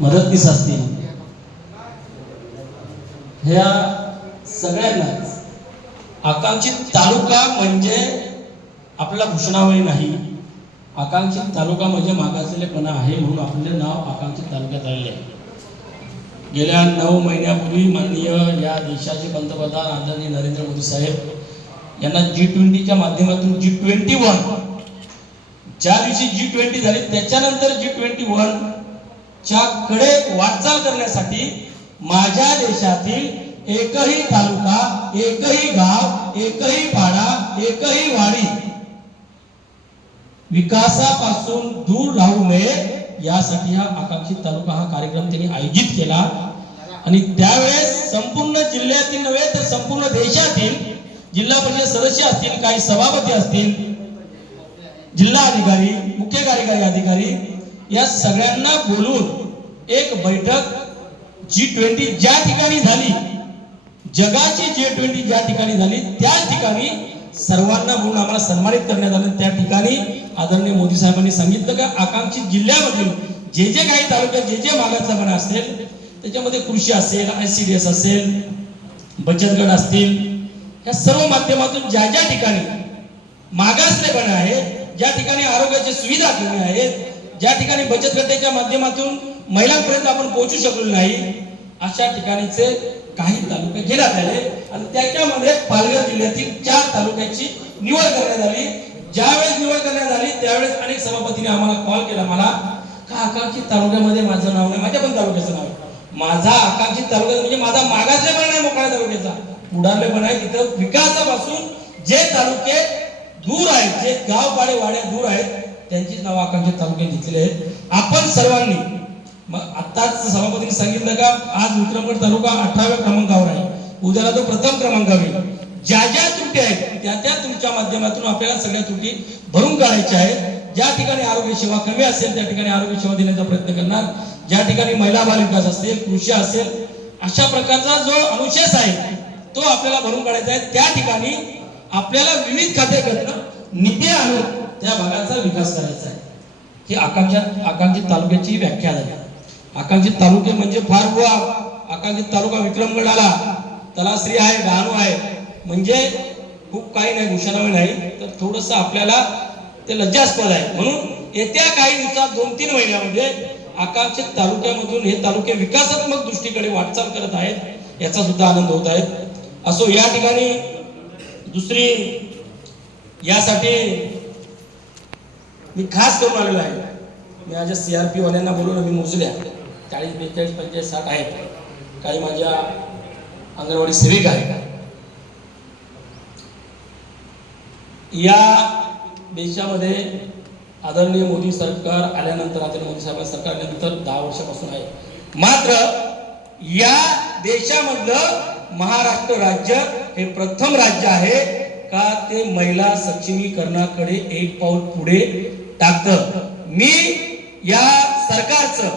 मदतनीस असतील ह्या सगळ्यांनाच आकांक्षित तालुका म्हणजे आपला घोषणावळी नाही. आकांक्षित तालुका म्हणजे मागासलेपणा आहे म्हणून आपले नाव आकांक्षित तालुक्यात आलेले आहे गेल्या नऊ महिन्यापूर्वी माननीय या देशाचे पंतप्रधान आदरणीय नरेंद्र मोदी साहेब यांना जी ट्वेंटीच्या माध्यमातून जी ट्वेंटी वन ज्या दिवशी जी ट्वेंटी झाली त्याच्यानंतर जी ट्वेंटी वन च्या कडे वाटचाल करण्यासाठी माझ्या देशातील एकही तालुका एकही गाव एकही पाडा एकही वाडी विकासापासून दूर राहू नये यासाठी हा आकांक्षित तालुका हा कार्यक्रम त्यांनी आयोजित केला. आणि त्यावेळेस संपूर्ण जिल्ह्यातील नव्हे तर संपूर्ण देशातील जिल्हा परिषद सदस्य असतील काही सभापती असतील जिल्हा अधिकारी मुख्य कार्यकारी अधिकारी या सगळ्यांना बोलून एक बैठक जी ट्वेंटी ज्या ठिकाणी झाली जगाची जी ट्वेंटी ज्या ठिकाणी झाली त्याच ठिकाणी सर्वांना बोलून आम्हाला सन्मानित करण्यात आलं. त्या ठिकाणी आदरणीय मोदी साहेबांनी सांगितलं का आकांक्षित जिल्ह्यामधील जे जे काही तालुक्यात जे जे मागासलेपणा असेल त्याच्यामध्ये कृषी असेल आय सी डी एस असेल बचत गट असतील या सर्व माध्यमातून ज्या ज्या ठिकाणी मागासलेपणा आहे ज्या ठिकाणी आरोग्याची सुविधा कमी आहेत ज्या ठिकाणी बचत गटाच्या माध्यमातून महिलांपर्यंत आपण पोहोचू शकलो नाही अशा ठिकाणीचे काही तालुके घेण्यात आले. आणि त्याच्यामध्ये पालघर जिल्ह्यातील चार तालुक्याची निवड करण्यात आली. ज्यावेळेस निवड करण्यात आली त्यावेळेस अनेक सभापतीने आम्हाला कॉल केला. मला का आकांक्षित तालुक्यामध्ये माझं नाव नाही? माझ्या पण तालुक्याचं नाव आहे माझा आकांक्षित तालुका म्हणजे माझा मागासलेपणा नाही मोकळ्या तालुक्याचा. पुढारलेपणा आहे तिथं विकासापासून जे तालुके दूर आहेत जे गाव पाडे वाड्या दूर आहेत त्यांचीच नाव आकांक्षित तालुक्यात घेतलेली आहेत. आपण सर्वांनी मग आताच सभापतींनी सांगितलं का आज विक्रमगड तालुका अठराव्या क्रमांकावर आहे. उद्याला तो प्रथम क्रमांकावर येईल ज्या ज्या त्रुटी आहेत त्या त्या तुमच्या माध्यमातून आपल्याला सगळ्या त्रुटी भरून काढायच्या आहेत. ज्या ठिकाणी आरोग्य सेवा कमी असेल त्या ठिकाणी आरोग्य सेवा देण्याचा प्रयत्न करणार. ज्या ठिकाणी महिला बाल विकास असेल कृषी असेल अशा प्रकारचा जो अनुशेष आहे तो आपल्याला भरून काढायचा आहे. त्या ठिकाणी आपल्याला विविध खात्याकडनं निधी आणून त्या भागाचा विकास करायचा आहे. ही आकांक्षा आकांक्षित तालुक्याची व्याख्या झाली. आकांक्षित तालुके म्हणजे फार बुवा आकांक्षित तालुका विक्रमगड आला तलाश्री आहे डहाणू आहे. म्हणजे खूप काही नाही घोषणावळ नाही. तर थोडस आपल्याला ते लज्जास्पद आहे. म्हणून येत्या काही दिवसात दोन तीन महिन्यामध्ये आकांक्षित तालुक्यामधून हे तालुके विकासात्मक दृष्टीकडे वाटचाल करत आहेत याचा सुद्धा आनंद होत आहे असो या ठिकाणी दुसरी यासाठी मी खास करून आलेलो आहे. मी माझ्या सी आर पी वाल्यांना बोलून मी मोजल्या चाळीस बेचाळीस पंचेचाळीस साठ आहेत काही माझ्या अंगणवाडी सेविका आहेत. या देशामध्ये आदरणीय मोदी सरकार आल्यानंतर आदरणीय मोदी साहेब सरकार आल्यानंतर दहा वर्षापासून आहे. मात्र या देशामधलं महाराष्ट्र राज्य हे प्रथम राज्य आहे. का ते महिला सक्षमीकरणाकडे एक पाऊल पुढे टाकत? मी या सरकारचं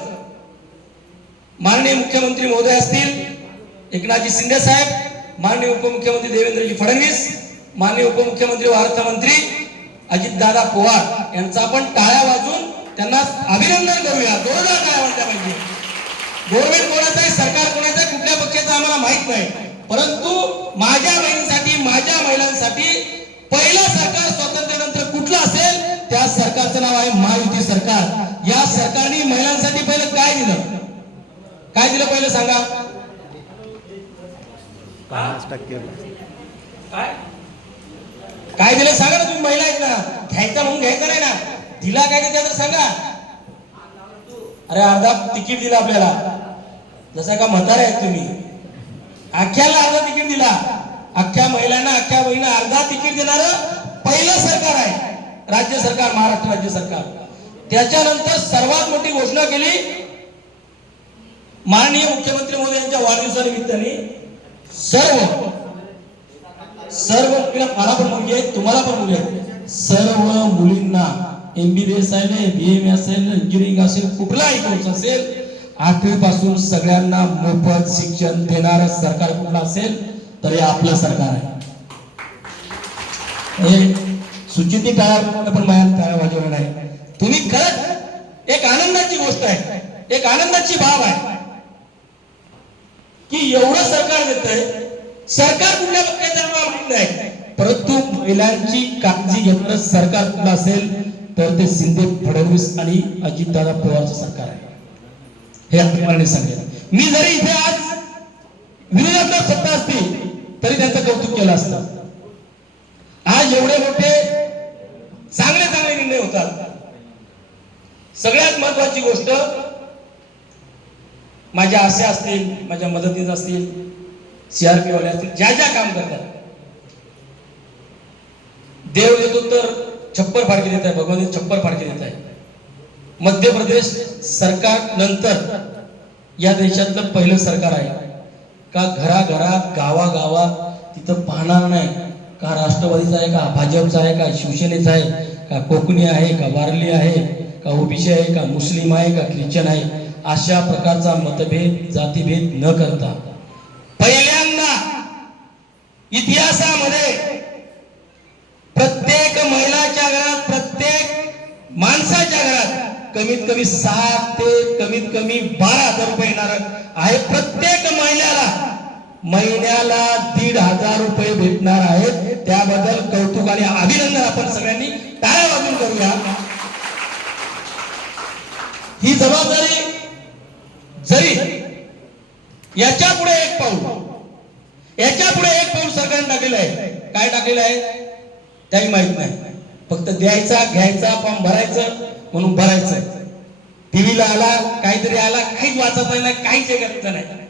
माननीय मुख्यमंत्री महोदय असतील एकनाथजी शिंदे साहेब माननीय उपमुख्यमंत्री देवेंद्रजी फडणवीस माननीय उपमुख्यमंत्री व अर्थमंत्री अजितदादा पवार यांचा आपण टाळ्या वाजून त्यांना अभिनंदन करूया. जोरदार टाळ्या वाजल्या पाहिजे. गव्हर्नमेंट कोणाचं आहे सरकार कोणाचं आहे कुठल्या पक्षाचं आम्हाला माहीत नाही. परंतु माझ्या महिलांसाठी पहिलं सरकार स्वातंत्र्यानंतर कुठलं असेल त्या सरकारचं नाव आहे महायुती सरकार. या सरकारने महिलांसाठी पहिलं काय दिलं? काय दिलं पहिलं सांगा? पन्नास टक्के. काय? काय दिलं सांगा ना तुम्ही महिला आहेत ना. घ्यायचा म्हणून घ्यायचा नाही ना. दिला काय ते तर सांगा. अरे अर्धा तिकीट दिलं आपल्याला. जसं का म्हातारे आहेत तुम्ही. अख्ख्याला अर्धा तिकीट दिला. अख्ख्या महिलांना अख्ख्या बहिणी अर्धा तिकीट देणार पहिलं सरकार आहे. राज्य सरकार महाराष्ट्र राज्य सरकार. त्याच्यानंतर सर्वात मोठी घोषणा केली माननीय मुख्यमंत्री मोदी यांच्या वाढदिवसानिमित्ताने. सर्व सर्व मला पण मुलगी आहे तुम्हाला पण मुली आहे. सर्व मुलींना एमबीबीएस आहे बी एम असेल इंजिनिअरिंग असेल कुठलाही कोर्स असेल आठवी पासून सगळ्यांना मोफत शिक्षण देणार सरकार कुठलं असेल? तर हे आपलं सरकार आहे. हे सुचिती टाळ्या पण माझ्या काय वाजवणार नाही. तुम्ही खरंच एक आनंदाची गोष्ट आहे. एक आनंदाची बाब आहे. की एवढं सरकार देत आहे सरकार कुठल्या पक्षाचं आम्हाला माहीत नाही. परंतु महिलांची काळजी घेणारं सरकार कुठलं असेल तर ते शिंदे फडणवीस आणि अजितदादा पवारचं सरकार आहे. हे अभिमानाने सांगितलं मी जरी इथे आज विरोधात्मक सत्ता असती तरी त्यांचं कौतुक केलं असतं. आज एवढे मोठे चांगले चांगले निर्णय होतात. सगळ्यात महत्वाची गोष्ट माझ्या आशा असतील माझ्या मदतीत असतील सीआरपी वाले असतील ज्या ज्या काम करतात. देव देतो तर छप्पर फाडके देत आहे भगवान छप्पर फाडके देत आहे. मध्य प्रदेश सरकार नंतर या देशातलं पहिलं सरकार आहे. का घराघरात गावागावात तिथं पाहणार नाही. का राष्ट्रवादीचा आहे का भाजपचा आहे का शिवसेनेचा आहे का कोकणी आहे का वारली आहे का ओबीसी आहे का मुस्लिम आहे का ख्रिश्चन आहे अशा प्रकारचा मतभेद जातीभेद न करता. पहिल्यांदा इतिहासामध्ये प्रत्येक महिलाच्या घरात प्रत्येक माणसाच्या घरात कमीत कमी सात ते कमीत कमी बारा हजार रुपये येणार आहे प्रत्येक महिन्याला महिन्याला दीड हजार रुपये भेटणार आहेत. त्याबद्दल कौतुक आणि अभिनंदन आपण सगळ्यांनी टाळ्या वाजून करूया. ही जबाबदारी जरी याच्यापुढे एक पाऊल याच्यापुढे एक पाऊल सरकारने टाकलेलं आहे. काय टाकलेलं आहे? त्याही माहीत नाही. फक्त द्यायचा घ्यायचा फॉर्म भरायचं म्हणून भरायचं. टीव्हीला आला काहीतरी आला काहीच वाचत नाही काहीच हे करायचं नाही.